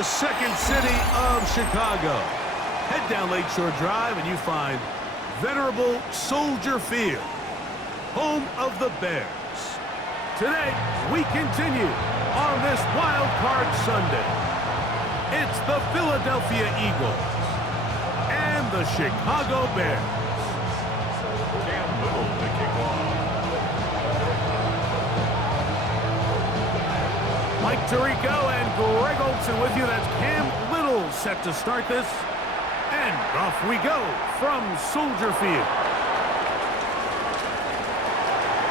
the second city of Chicago. Head down Lakeshore Drive and you find venerable Soldier Field, home of the Bears. Today, we continue on this Wild Card Sunday. It's the Philadelphia Eagles and the Chicago Bears. Mike Tirico and Greg Olson with you. That's Cam Little set to start this. And off we go from Soldier Field.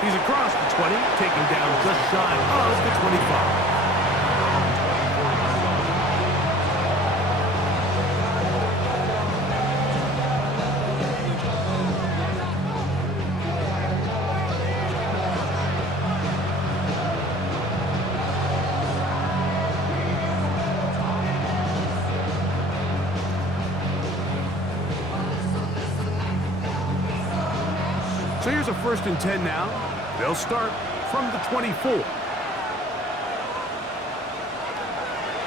He's across the 20, taking down just shy of the 25. So here's a 1st and 10 now. They'll start from the 24.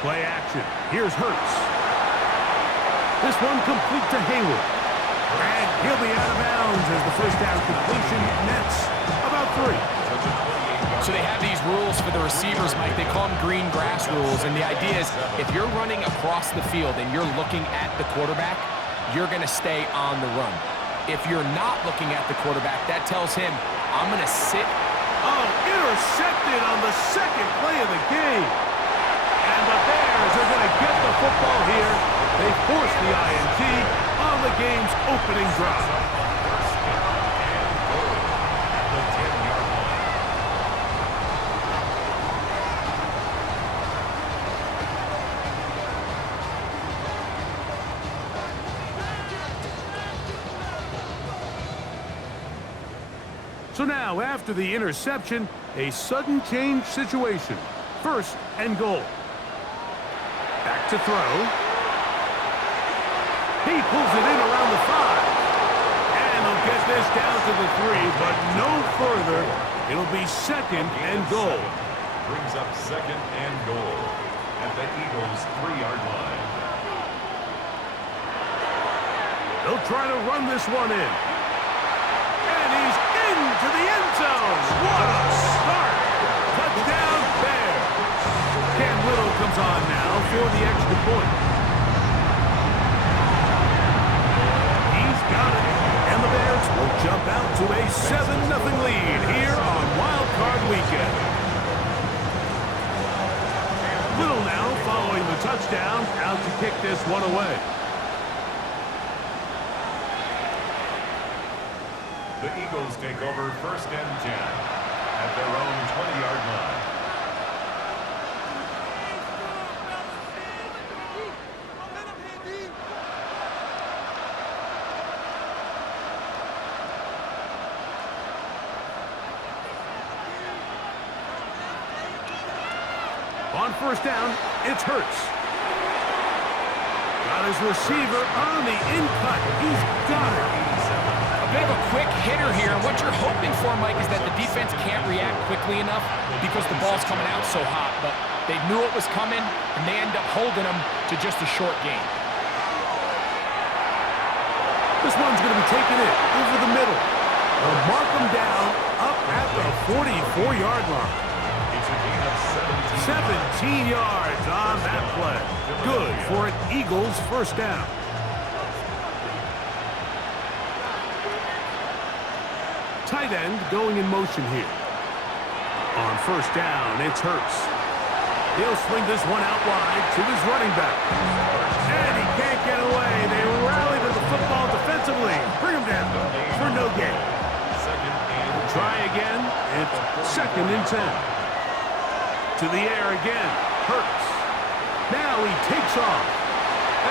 Play action. Here's Hurts. This one complete to Hayward. And he'll be out of bounds as the first down completion nets about 3. So they have these rules for the receivers, Mike. They call them green grass rules. And the idea is if you're running across the field and you're looking at the quarterback, you're going to stay on the run. If you're not looking at the quarterback, that tells him, I'm going to sit. Oh, intercepted on the second play of the game. And the Bears are going to get the football here. They force the INT on the game's opening drive. So now, after the interception, a sudden change situation. 1st and goal. Back to throw. He pulls it in around the 5. And he'll get this down to the 3, but no further. It'll be 2nd and goal. Brings up 2nd and goal at the Eagles' 3-yard line. They'll try to run this one in. To the end zone. What a start. Touchdown, Bears. Cam Little comes on now for the extra point. He's got it. And the Bears will jump out to a 7-0 lead here on Wild Card Weekend. Little now following the touchdown, out to kick this one away. The Eagles take over 1st and 10 at their own 20-yard line. On 1st down, it's Hurts. Got his receiver on the in-cut. He's got it. Bit of a quick hitter here. What you're hoping for, Mike, is that the defense can't react quickly enough because the ball's coming out so hot. But they knew it was coming, and they end up holding them to just a short gain. This one's going to be taken in over the middle. They'll mark them down up at the 44-yard line. 17 yards on that play. Good for an Eagles 1st down. Tight end going in motion here. On 1st down, it's Hurts. He'll swing this one out wide to his running back. And he can't get away. They rally to the football defensively. Bring him down for no gain. Try again. It's 2nd and 10. To the air again. Hurts. Now he takes off.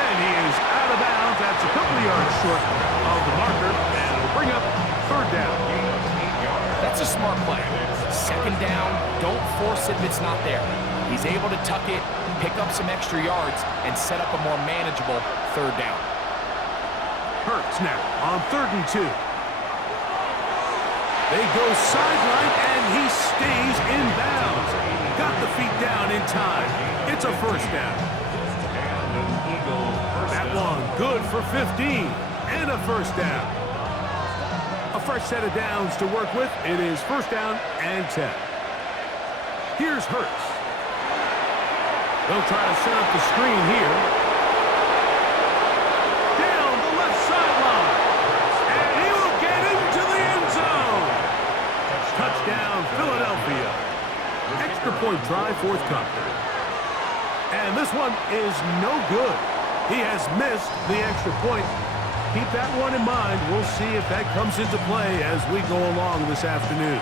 And he is out of bounds. That's a couple of yards short of the marker. And it'll bring up 3rd down. That's a smart play. 2nd down, don't force it if it's not there. He's able to tuck it, pick up some extra yards, and set up a more manageable 3rd down. Hurts now on 3rd and 2. They go sideline, and he stays in bounds. Got the feet down in time. It's a 1st down. Good for 15 and a first down. A fresh set of downs to work with. It is first down and 10. Here's Hurts. They'll try to set up the screen here. Down the left sideline. And he will get into the end zone. Touchdown, Philadelphia. Extra point try forthcoming. And this one is no good. He has missed the extra point. Keep that one in mind. We'll see if that comes into play as we go along this afternoon.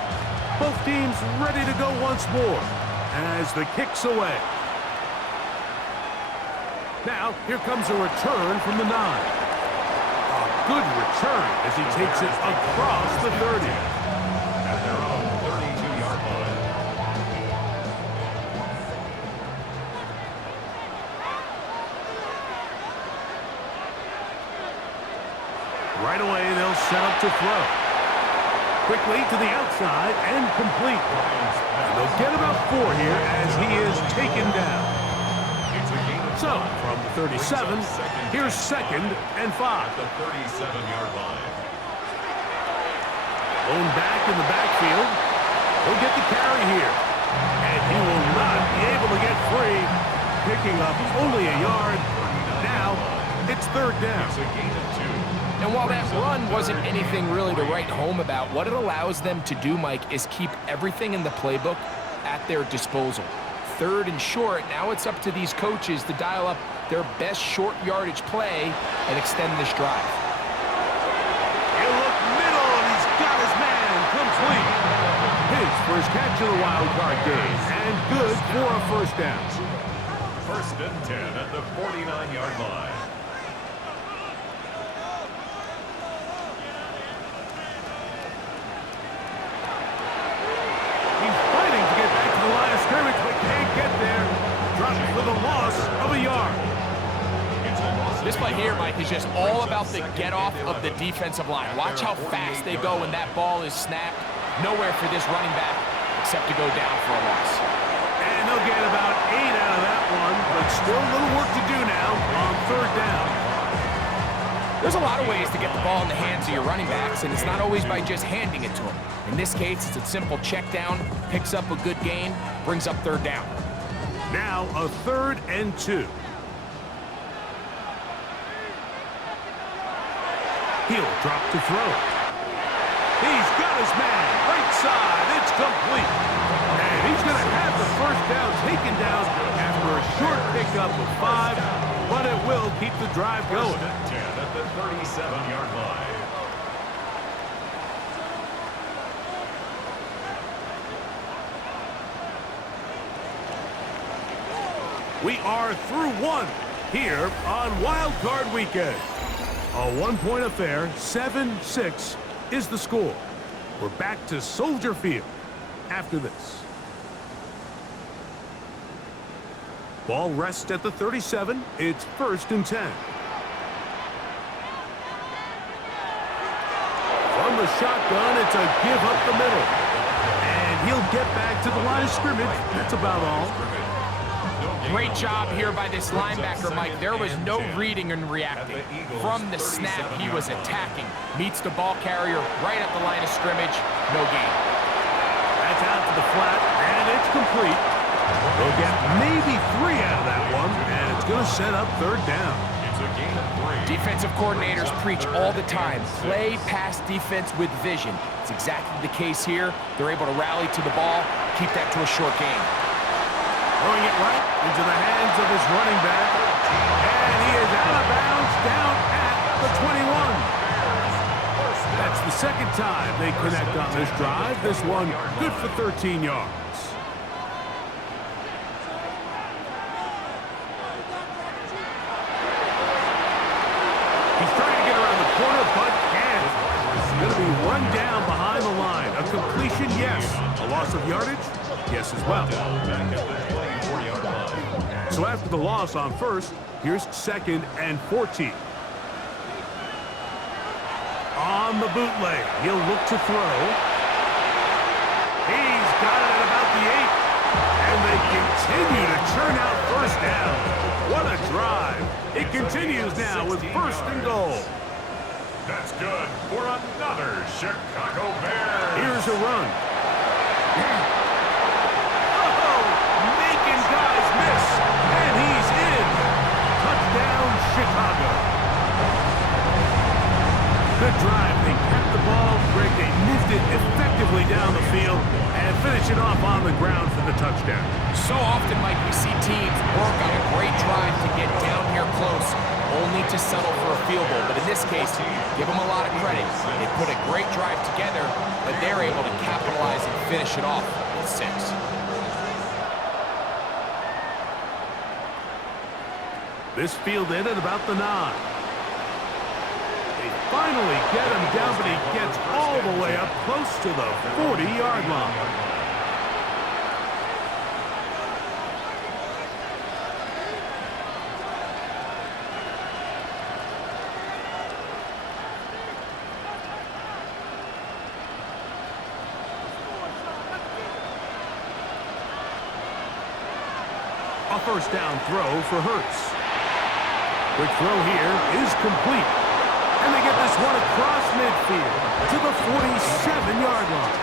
Both teams ready to go once more as the kick's away. Now, here comes a return from the 9. A good return as he takes it across the 30. At their own 32-yard line. Right away, they'll set up to throw. Quickly to the outside and complete. And they'll get about 4 here as he is taken down. So, from the 37, here's 2nd and 5. The 37-yard line. Thrown back in the backfield. He'll get the carry here. And he will not be able to get free. Picking up only a yard. Now, it's 3rd down. It's a gain of 2. And while that run wasn't anything really to write home about, what it allows them to do, Mike, is keep everything in the playbook at their disposal. 3rd and short, now it's up to these coaches to dial up their best short yardage play and extend this drive. He'll look middle, and he's got his man complete. His first catch of the wild card game, and good for a first down. 1st and 10 at the 49-yard line. For the loss of a yard. This play here, Mike, is just all about the get-off of the defensive line. Watch how fast they go when that ball is snapped. Nowhere for this running back except to go down for a loss. And they'll get about 8 out of that one, but still a little work to do now on 3rd down. There's a lot of ways to get the ball in the hands of your running backs, and it's not always by just handing it to them. In this case, it's a simple check down, picks up a good gain, brings up 3rd down. Now a 3rd and 2. He'll drop to throw. He's got his man. Right side. It's complete. And he's going to have the first down taken down after a short pickup of 5, but it will keep the drive going. 1st and 10 at the 37-yard line. We are through 1 here on Wild Card Weekend. A 1-point affair, 7-6 is the score. We're back to Soldier Field after this. Ball rests at the 37. It's 1st and 10. From the shotgun, it's a give up the middle. And he'll get back to the line of scrimmage. That's about all. Great job here by this linebacker, Mike. There was no reading and reacting. From the snap, he was attacking. Meets the ball carrier right at the line of scrimmage. No gain. That's out to the flat, and it's complete. They'll get maybe 3 out of that one, and it's going to set up 3rd down. It's a gain of 3. Defensive coordinators preach all the time. Play pass defense with vision. It's exactly the case here. They're able to rally to the ball, keep that to a short game. Throwing it right into the hands of his running back. And he is out of bounds down at the 21. That's the 2nd time they connect on this drive. This one good for 13 yards. He's trying to get around the corner, but can't. He's going to be run down behind the line. A completion, yes. A loss of yardage, yes as well. So after the loss on 1st, here's 2nd and 14. On the bootleg, he'll look to throw. He's got it at about the 8. And they continue to churn out first down. What a drive. It continues now with first and goal. That's good for another Chicago Bears. Here's a run. Oh, making guys miss. And he's in. Touchdown, Chicago. Good drive. They kept the ball. Greg, they moved it effectively down the field and finish it off on the ground for the touchdown. So often, Mike, we see teams work on a great drive to get down here close, only to settle for a field goal. But in this case, give them a lot of credit. They put a great drive together, but they're able to capitalize and finish it off with 6. This fielded at about the 9. They finally get him down, but he gets all the way up close to the 40-yard line. A first down throw for Hurts. Quick throw here is complete. And they get this one across midfield to the 47-yard line.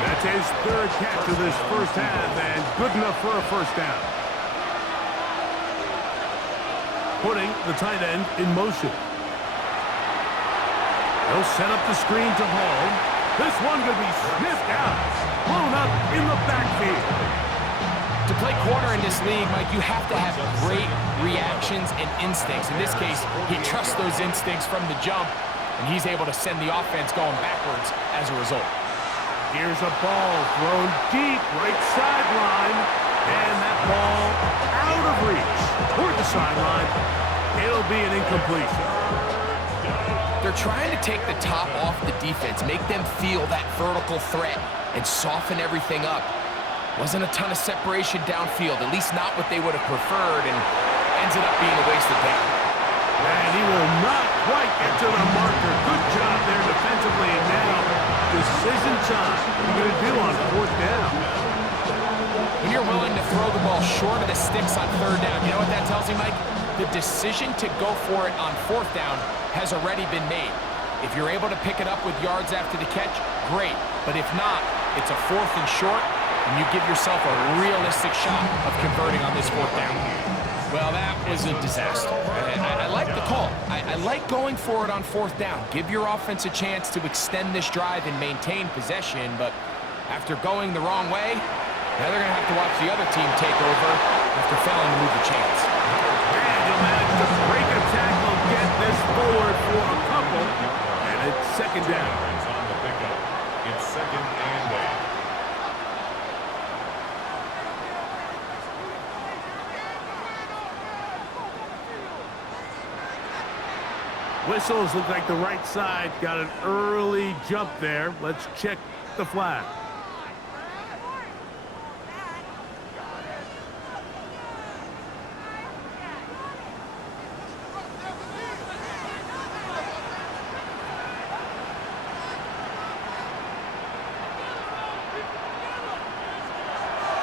That's his 3rd catch of this first half and good enough for a first down. Putting the tight end in motion. They'll set up the screen to Hall. This one going to be sniffed out. Blown up in the backfield. To play corner in this league, Mike, you have to have great reactions and instincts. In this case, he trusts those instincts from the jump, and he's able to send the offense going backwards as a result. Here's a ball thrown deep right sideline, and that ball out of reach toward the sideline. It'll be an incompletion. They're trying to take the top off the defense, make them feel that vertical threat, and soften everything up. Wasn't a ton of separation downfield, at least not what they would have preferred, and ended up being a wasted down. And he will not quite get to the marker. Good job there defensively, and now decision time. What are you going to do on 4th down? When you're willing to throw the ball short of the sticks on 3rd down, you know what that tells you, Mike? The decision to go for it on 4th down has already been made. If you're able to pick it up with yards after the catch, great. But if not, it's a 4th and short, and you give yourself a realistic shot of converting on this 4th down. Well, that was a disaster. I like the call. I like going for it on 4th down. Give your offense a chance to extend this drive and maintain possession, but after going the wrong way, now they're going to have to watch the other team take over after failing to move the chains. And he'll manage to break a tackle, get this forward for a couple, and it's 2nd down. On the pickup. It's 2nd and 8. Whistles look like the right side got an early jump there. Let's check the flag.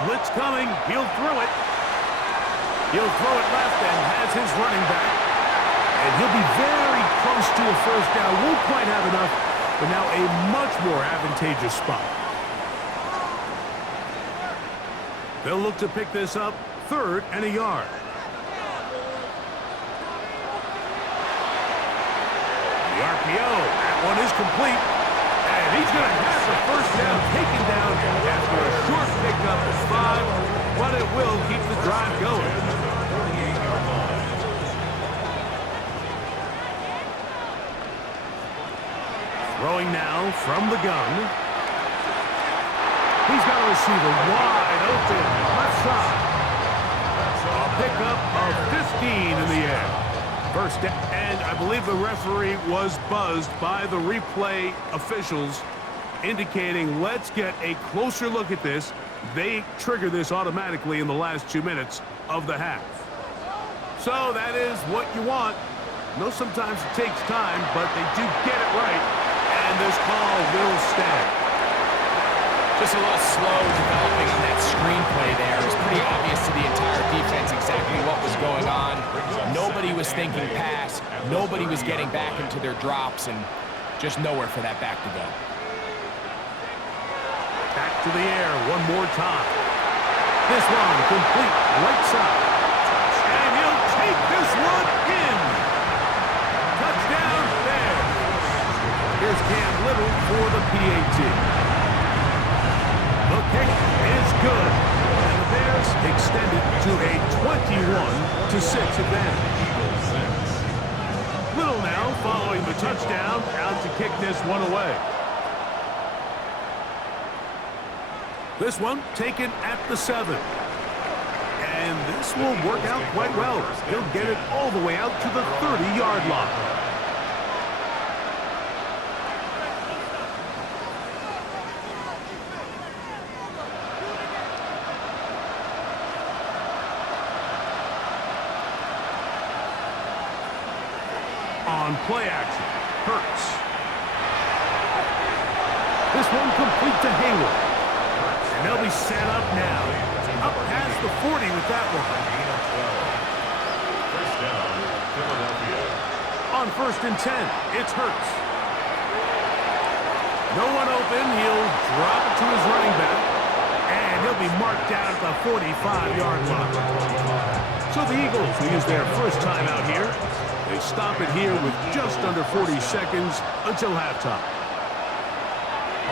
Blitz coming. He'll throw it. He'll throw it left and has his running back. And he'll be very close to a first down. Won't quite have enough, but now a much more advantageous spot. They'll look to pick this up 3rd and a yard. The RPO, that one is complete. And he's going to have the first down taken down after a short pickup of 5, but it will keep the drive going. Throwing now from the gun. He's got a receiver wide open, left side. A pickup of 15 in the air. First down, and I believe the referee was buzzed by the replay officials, indicating let's get a closer look at this. They trigger this automatically in the last 2 minutes of the half. So that is what you want. No, sometimes it takes time, but they do get it right. And this call will stand. Just a little slow developing on that screenplay there. It was pretty obvious to the entire defense exactly what was going on. Nobody was thinking pass. Nobody was getting back into their drops, and just nowhere for that back to go. Back to the air one more time. This one complete right side. And he'll take this one in. Touchdown Bears. Here's Cam Little for the PAT. The kick is good. And the Bears extend it to a 21-6 advantage. Little now following the touchdown, out to kick this one away. This one taken at the 7. And this will work out quite well. He'll get it all the way out to the 30-yard line. On play action, Hurts. This one complete to Hayward. And they'll be set up now. Up past the 40 with that one. First down, Philadelphia. On 1st and 10, it's Hurts. No one open. He'll drop it to his running back. And he'll be marked down at the 45-yard line. So the Eagles will use their first time out here. They stop it here with just under 40 seconds until halftime.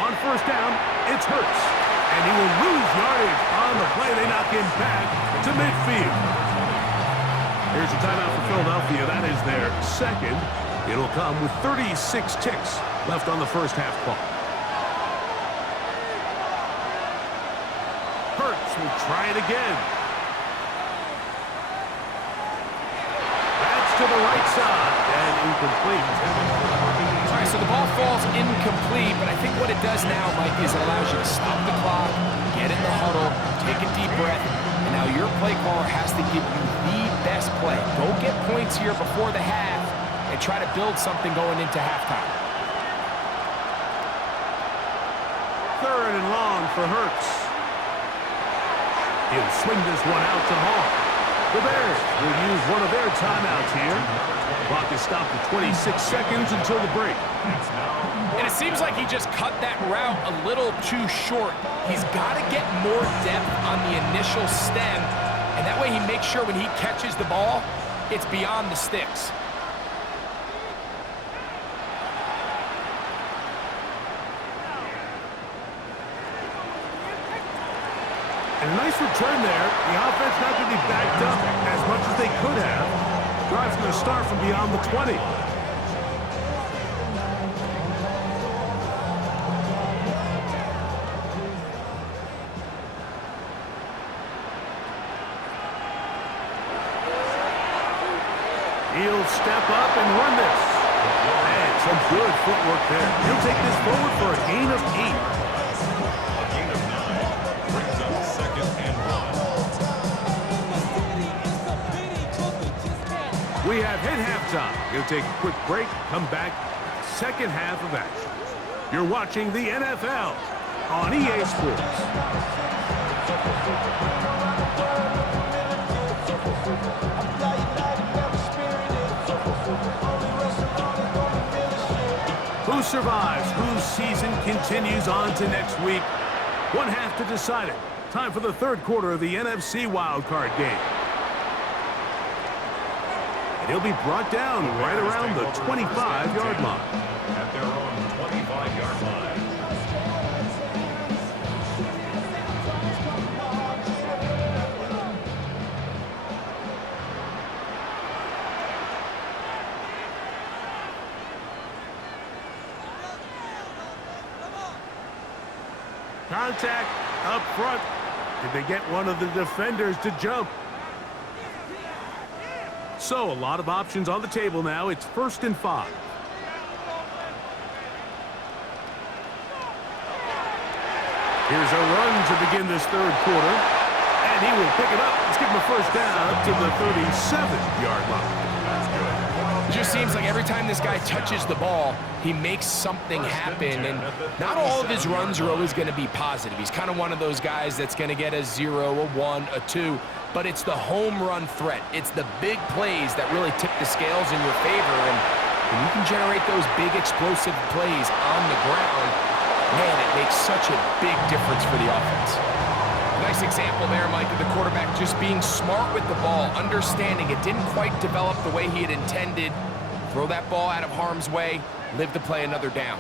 On 1st down, it's Hurts. And he will lose yardage on the play. They knock him back to midfield. Here's a timeout for Philadelphia. That is their second. It'll come with 36 ticks left on the first half clock. Hurts will try it again. To the right side, and incomplete. All right, so the ball falls incomplete, but I think what it does now, Mike, is it allows you to stop the clock, get in the huddle, take a deep breath, and now your play caller has to give you the best play. Go get points here before the half and try to build something going into halftime. 3rd and long for Hurts. He'll swing this one out to Hall. The Bears will use one of their timeouts here. Clock is stopped at 26 seconds until the break. And it seems like he just cut that route a little too short. He's got to get more depth on the initial stem, and that way he makes sure when he catches the ball, it's beyond the sticks. And a nice return there. The offense not going to be backed up as much as they could have. Drive's going to start from beyond the 20. He'll step up and run this. And some good footwork there. He'll take this forward for a gain of 8. We have hit halftime. He'll take a quick break, come back, second half of action. You're watching the NFL on EA Sports. Who survives? Whose season continues on to next week? One half to decide it. Time for the 3rd quarter of the NFC Wildcard game. And he'll be brought down right around the 25-yard line. At their own 25-yard line. Contact up front. Did they get one of the defenders to jump? So a lot of options on the table now. It's 1st and 5. Here's a run to begin this 3rd quarter. And he will pick it up. Let's give him a first down up to the 37-yard line. That's good. It just seems like every time this guy touches the ball, he makes something happen, and not all of his runs are always going to be positive. He's kind of one of those guys that's going to get a 0, a 1, a 2, but it's the home run threat. It's the big plays that really tip the scales in your favor, and when you can generate those big explosive plays on the ground, man, it makes such a big difference for the offense. Nice example there, Mike, of the quarterback just being smart with the ball, understanding it didn't quite develop the way he had intended. Throw that ball out of harm's way, live to play another down.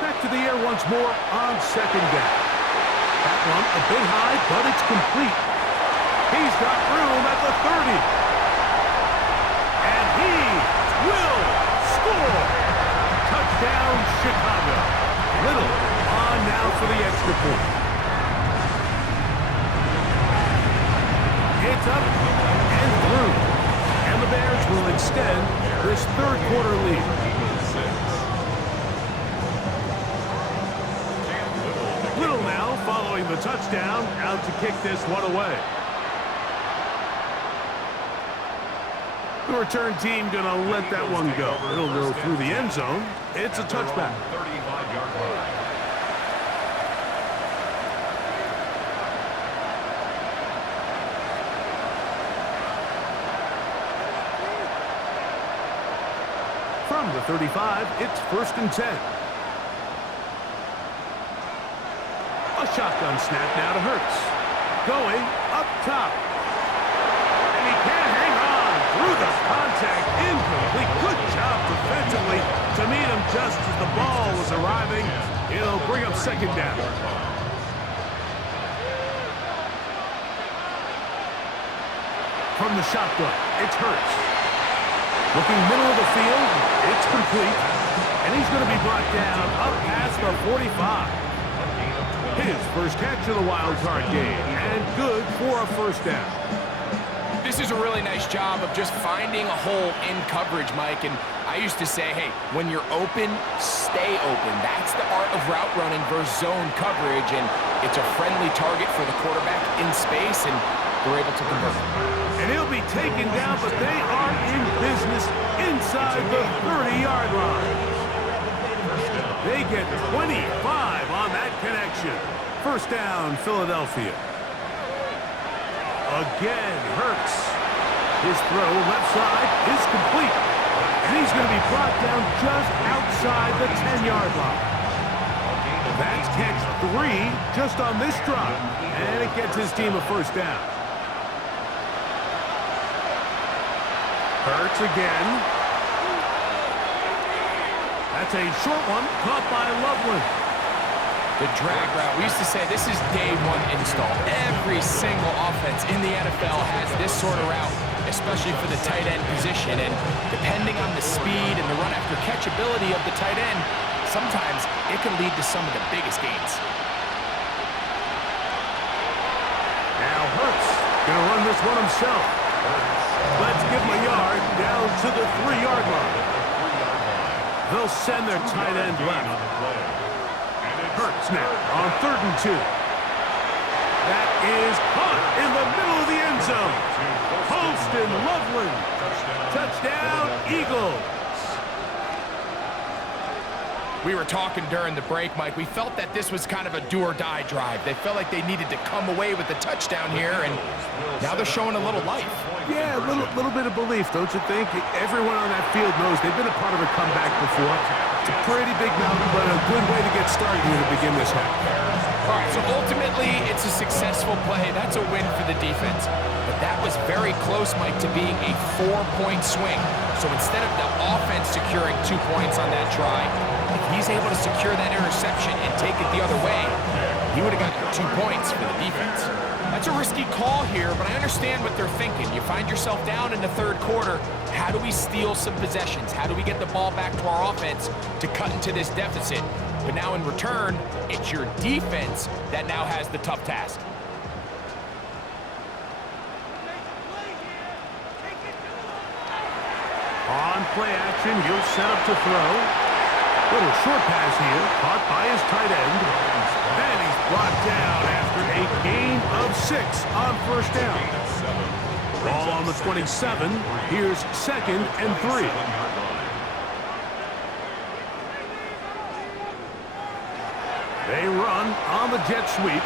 Back to the air once more on second down. That one a bit high, but it's complete. He's got room at the 30. And he will score. Touchdown, Chicago. Little on now for the extra point. It's up and through. And the Bears will extend this third quarter lead. Little now following the touchdown, out to kick this one away. The return team going to let that one go. It'll go through the end zone. It's a touchback. 35-yard line. From the 35, it's 1st and 10. A shotgun snap now to Hurts. Going up top. And he can't hang on through the contact. Incomplete. Good job defensively to meet him just as the ball was arriving. It'll bring up second down. From the shotgun, it's Hurts. Looking middle of the field, it's complete. And he's going to be brought down up past the 45. His first catch of the wild card game, and good for a first down. This is a really nice job of just finding a hole in coverage, Mike. And I used to say, hey, when you're open, stay open. That's the art of route running versus zone coverage, and it's a friendly target for the quarterback in space, and they're able to convert. And he'll be taken down, but they are in business inside the 30-yard line. They get 25 on that connection. First down, Philadelphia. Again, Hurts. His throw left side is complete. And he's going to be brought down just outside the 10-yard line. That's catch 3 just on this drive. And it gets his team a first down. Hurts again. That's a short one, caught by Loveland. The drag route. We used to say this is day one install. Every single offense in the NFL has this sort of route, especially for the tight end position. And depending on the speed and the run after catch ability of the tight end, sometimes it can lead to some of the biggest gains. Now Hurts gonna run this one himself. Let's give him a yard down to the 3-yard line. They'll send their tight end left. Hurts now on 3rd and 2. That is caught in the middle of the end zone. Holston Loveland. Touchdown, Eagles. We were talking during the break, Mike. We felt that this was kind of a do-or-die drive. They felt like they needed to come away with the touchdown here, and now they're showing a little life. Yeah, a little bit of belief, don't you think? Everyone on that field knows they've been a part of a comeback before. It's a pretty big mountain, but a good way to get started here to begin this half. All right, so ultimately, it's a successful play. That's a win for the defense. But that was very close, Mike, to being a 4-point swing. So instead of the offense securing 2 points on that try, if he's able to secure that interception and take it the other way, he would have got 2 points for the defense. That's a risky call here, but I understand what they're thinking. You find yourself down in the 3rd quarter. How do we steal some possessions? How do we get the ball back to our offense to cut into this deficit? But now in return, it's your defense that now has the tough task. On play action, he'll set up to throw. Little short pass here, caught by his tight end. And he's brought down after a gain of 6 on 1st down. Ball on the 27. Here's 2nd and 3. They run on the jet sweep.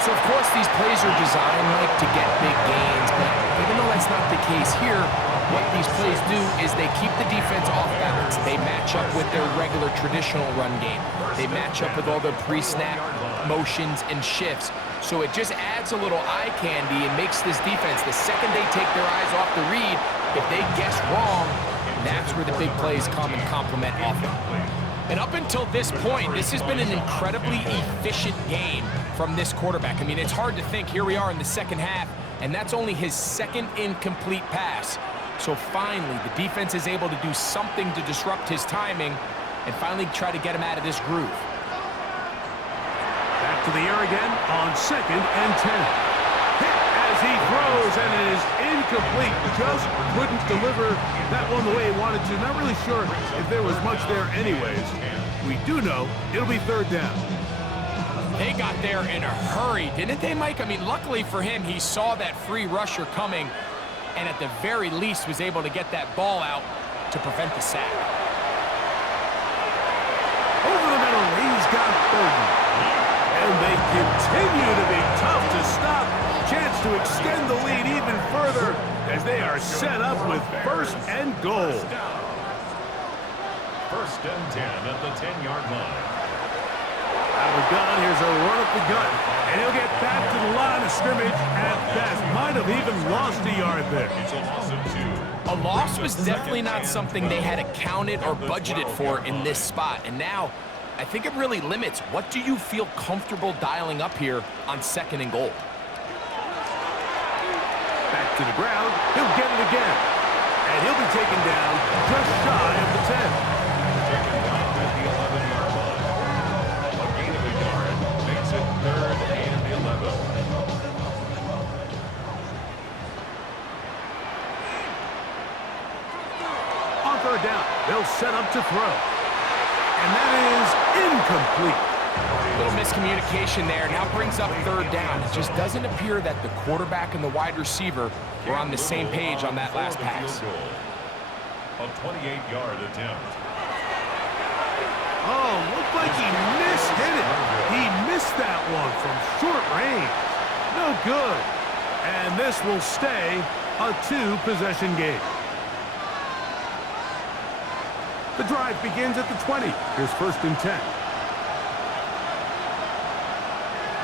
So, of course, these plays are designed, Mike, to get big gains, but even though that's not the case here, what these plays do is they keep the defense off balance. They match up with their regular traditional run game. They match up with all their pre-snap motions and shifts. So it just adds a little eye candy and makes this defense, the second they take their eyes off the read, if they guess wrong, that's where the big plays come and complement offense. And up until this point, this has been an incredibly efficient game from this quarterback. I mean, it's hard to think. Here we are in the second half, and that's only his second incomplete pass. So finally, the defense is able to do something to disrupt his timing and finally try to get him out of this groove. Back to the air again on 2nd and 10. Hit as he throws, and it is incomplete. Just couldn't deliver that one the way he wanted to. Not really sure if there was much there anyways. We do know it'll be 3rd down. They got there in a hurry, didn't they, Mike? I mean, luckily for him, he saw that free rusher coming and at the very least was able to get that ball out to prevent the sack. Over the middle, he's got Bolden. And they continue to be tough to stop. Chance to extend the lead even further as they are set up with 1st and goal. 1st and 10 at the 10-yard line. Out of the gun, here's a run up the gut. And he'll get back to the line of scrimmage at best. Might have even lost a yard there. It's a loss of 2. A loss was definitely not something they had accounted or budgeted for in this spot. And now, I think it really limits. What do you feel comfortable dialing up here on 2nd and goal? Back to the ground. He'll get it again. And he'll be taken down just shy of the 10. Taken down at the 11-yard line. A gain of a yard makes it 3rd and 11. On 3rd down, they'll set up to throw. And that is incomplete. A little miscommunication there. Now brings up 3rd down. It just doesn't appear that the quarterback and the wide receiver were on the same page on that last pass. A 28-yard attempt. Oh, looked like he mishit it. He missed that one from short range. No good. And this will stay a 2-possession game. The drive begins at the 20. Here's 1st and 10.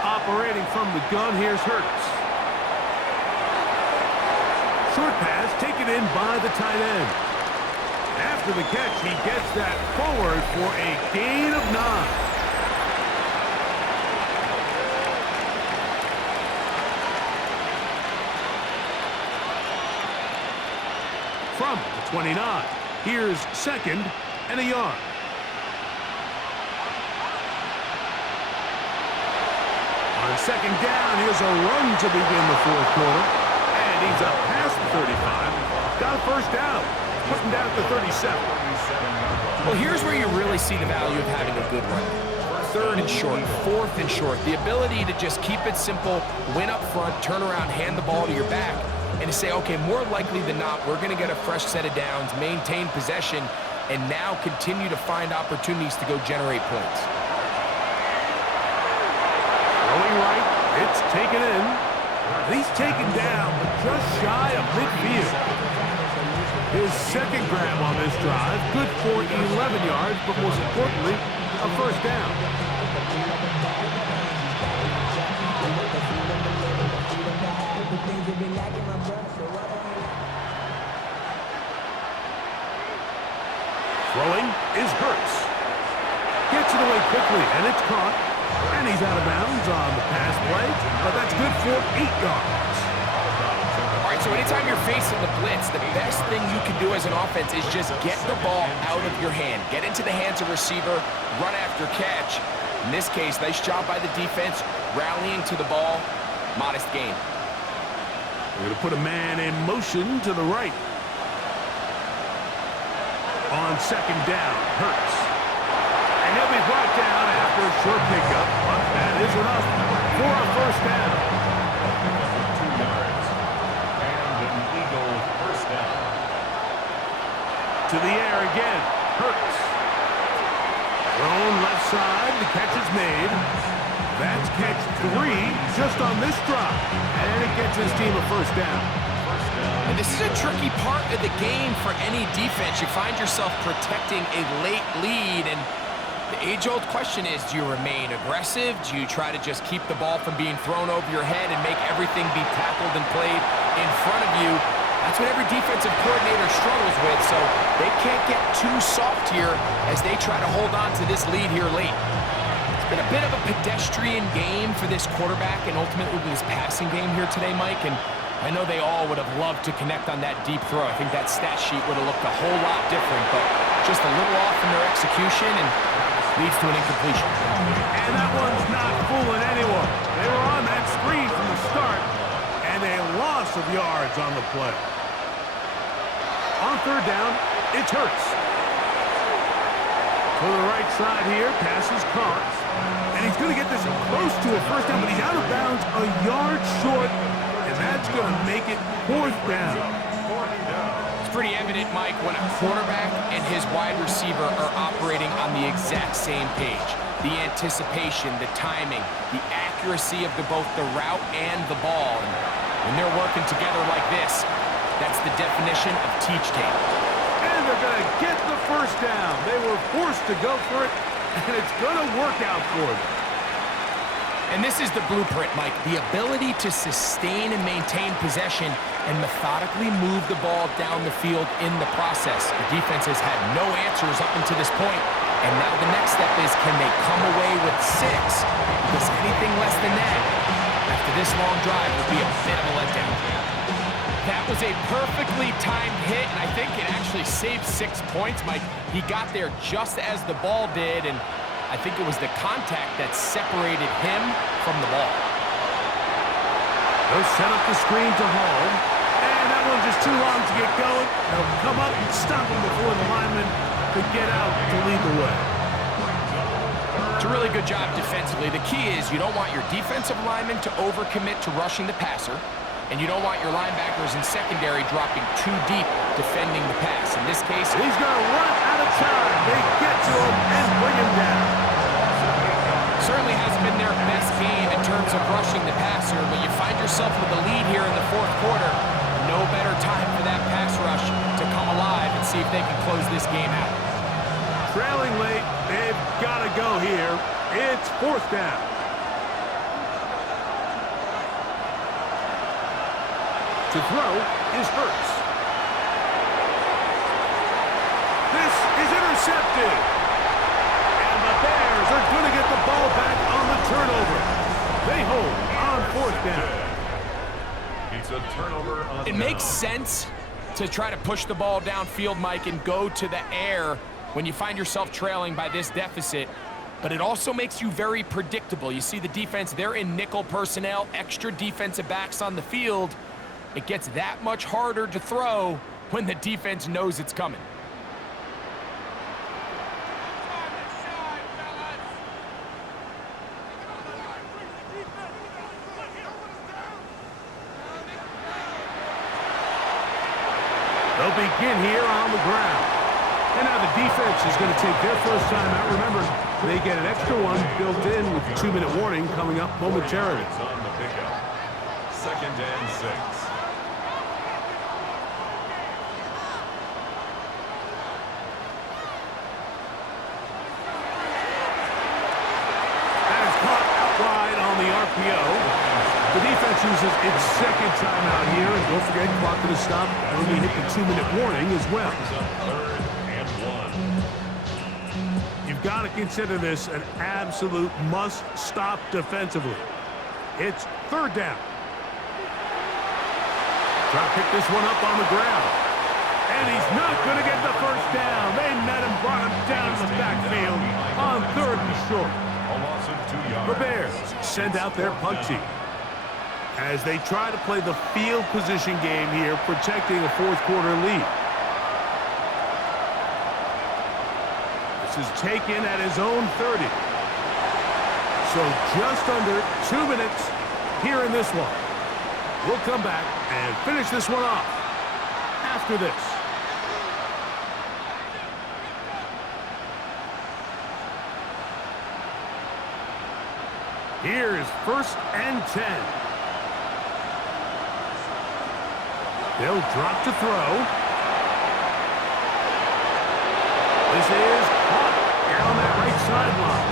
Operating from the gun, here's Hurts. Short pass taken in by the tight end. After the catch, he gets that forward for a gain of 9. From the 29, here's 2nd and a yard. On 2nd down, here's a run to begin the 4th quarter. And he's up past the 35. Got a 1st down. Putting down at the 37. Well, here's where you really see the value of having a good run. 3rd and short, 4th and short. The ability to just keep it simple, win up front, turn around, hand the ball to your back, and to say, okay, more likely than not, we're going to get a fresh set of downs, maintain possession, and now continue to find opportunities to go generate points. Going right, it's taken in. He's taken down, but just shy of midfield. His 2nd grab on this drive, good for 11 yards, but most importantly, a 1st down. Throwing is Hurts. Gets it away quickly, and it's caught. And he's out of bounds on the pass play, but that's good for 8 yards. All right, so anytime you're facing the blitz, the best thing you can do as an offense is just get the ball out of your hand. Get into the hands of receiver, run after catch. In this case, nice job by the defense, rallying to the ball. Modest gain. We're going to put a man in motion to the right. On 2nd down, Hurts. And he'll be brought down after a short pickup, but that is enough for a 1st down. 2 yards. to the air again. Hurts. Thrown left side. The catch is made. That's catch 3 just on this drop. And it gets his team a first down. And this is a tricky part of the game for any defense. You find yourself protecting a late lead, and the age-old question is, do you remain aggressive? Do you try to just keep the ball from being thrown over your head and make everything be tackled and played in front of you? That's what every defensive coordinator struggles with, so they can't get too soft here as they try to hold on to this lead here late. It's been a bit of a pedestrian game for this quarterback and ultimately this passing game here today, Mike, and I know they all would have loved to connect on that deep throw. I think that stat sheet would have looked a whole lot different, but just a little off in their execution and leads to an incompletion. And that one's not fooling anyone. They were on that screen from the start, and a loss of yards on the play. On third down, it's Hurts. To the right side here, passes caught. And he's going to get this close to a first down, but he's out of bounds a yard short, and that's going to make it fourth down. It's pretty evident, Mike, when a quarterback and his wide receiver are operating on the exact same page. The anticipation, the timing, the accuracy of both the route and the ball. And when they're working together like this, that's the definition of teach tape. And they're going to get the first down. They were forced to go for it, and it's going to work out for them. And this is the blueprint, Mike. The ability to sustain and maintain possession and methodically move the ball down the field in the process. The defense has had no answers up until this point, and now the next step is, can they come away with 6? Because anything less than that, after this long drive, will be a bit of a letdown. That was a perfectly timed hit, and I think it actually saved 6 points, Mike. He got there just as the ball did, and I think it was the contact that separated him from the ball. They'll set up the screen to Hall. And that one's just too long to get going. They'll come up and stop him before the lineman could get out to lead the way. It's a really good job defensively. The key is you don't want your defensive linemen to overcommit to rushing the passer, and you don't want your linebackers in secondary dropping too deep defending the pass. In this case, he's going to run out of time. They get to him and bring him down. Certainly hasn't been their best game in terms of rushing the passer, but you find yourself with a lead here in the fourth quarter. No better time for that pass rush to come alive and see if they can close this game out. Trailing late, they've got to go here. It's fourth down. To throw is Hurts. This is intercepted. And the Bears are going to get the ball back on the turnover. They hold on fourth down. It's a turnover on It makes sense to try to push the ball downfield, Mike, and go to the air when you find yourself trailing by this deficit. But it also makes you very predictable. You see the defense, they're in nickel personnel, extra defensive backs on the field. It gets that much harder to throw when the defense knows it's coming. They'll begin here on the ground. And now the defense is going to take their first time out. Remember, they get an extra one built in with the 2-minute warning coming up momentarily. It's on the pickup. 2nd and 6. The defense uses its second timeout here, and don't forget, clock to the stop when we hit the 2-minute warning as well. 3rd and 1. You've got to consider this an absolute must-stop defensively. It's third down. Try to pick this one up on the ground. And he's not going to get the first down. They met him, brought him down to the backfield on 3rd and short. A loss of 2 yards. The Bears send out their punt team as they try to play the field position game here, protecting a fourth quarter lead. This is taken at his own 30. So just under 2 minutes here in this one. We'll come back and finish this one off after this. Here's 1st and 10. They'll drop to throw. This is caught down that right sideline.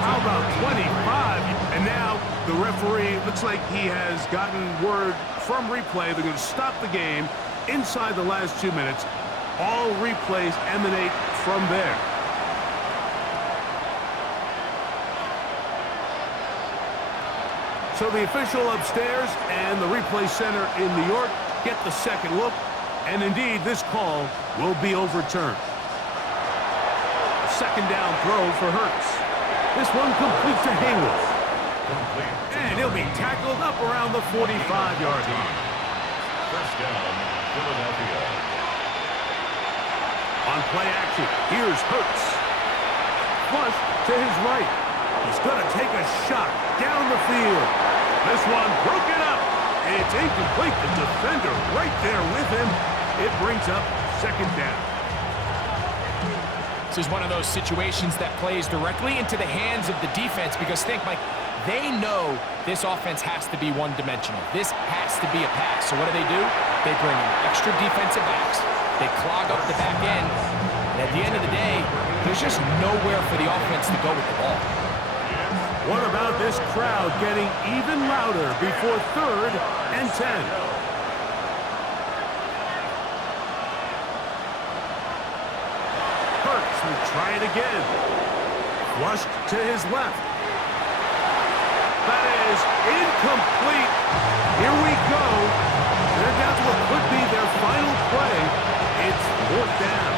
How about 25? And now the referee looks like he has gotten word from replay. They're going to stop the game inside the last 2 minutes. All replays emanate from there. So the official upstairs and the replay center in New York get the second look, and indeed this call will be overturned. A second down throw for Hurts. This one complete to Haywood. And he'll be tackled up around the 45-yard line. First down, Philadelphia. On play action, here's Hurts. Flush to his right. He's going to take a shot down the field. This one broken up. It's incomplete. The defender right there with him. It brings up second down. This is one of those situations that plays directly into the hands of the defense because think, Mike, they know this offense has to be one-dimensional. This has to be a pass. So what do? They bring in extra defensive backs. They clog up the back end. And at the end of the day, there's just nowhere for the offense to go with the ball. What about this crowd getting even louder before 3rd and 10? Hurts will try it again. Flushed to his left. That is incomplete. Here we go. They're down to what could be their final play. It's 4th down.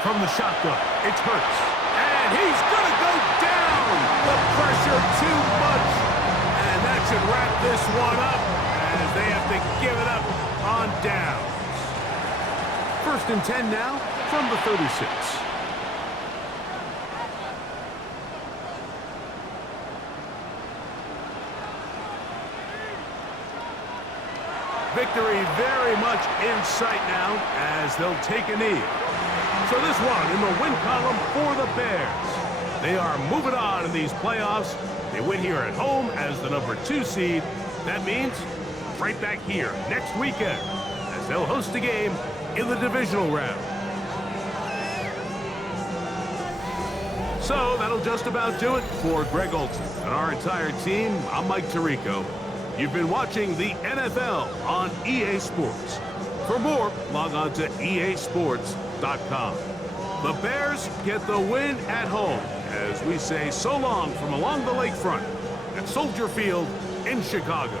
From the shotgun, it's Hurts. And he's going to go down. The pressure too much. And that should wrap this one up as they have to give it up on downs. 1st and 10 now from the 36. Victory very much in sight now as they'll take a knee. So this one in the win column for the Bears. They are moving on in these playoffs. They win here at home as the number 2 seed. That means right back here next weekend as they'll host a game in the divisional round. So that'll just about do it for Greg Olson and our entire team. I'm Mike Tirico. You've been watching the NFL on EA Sports. For more, log on to easports.com. The Bears get the win at home as we say so long from along the lakefront at Soldier Field in Chicago.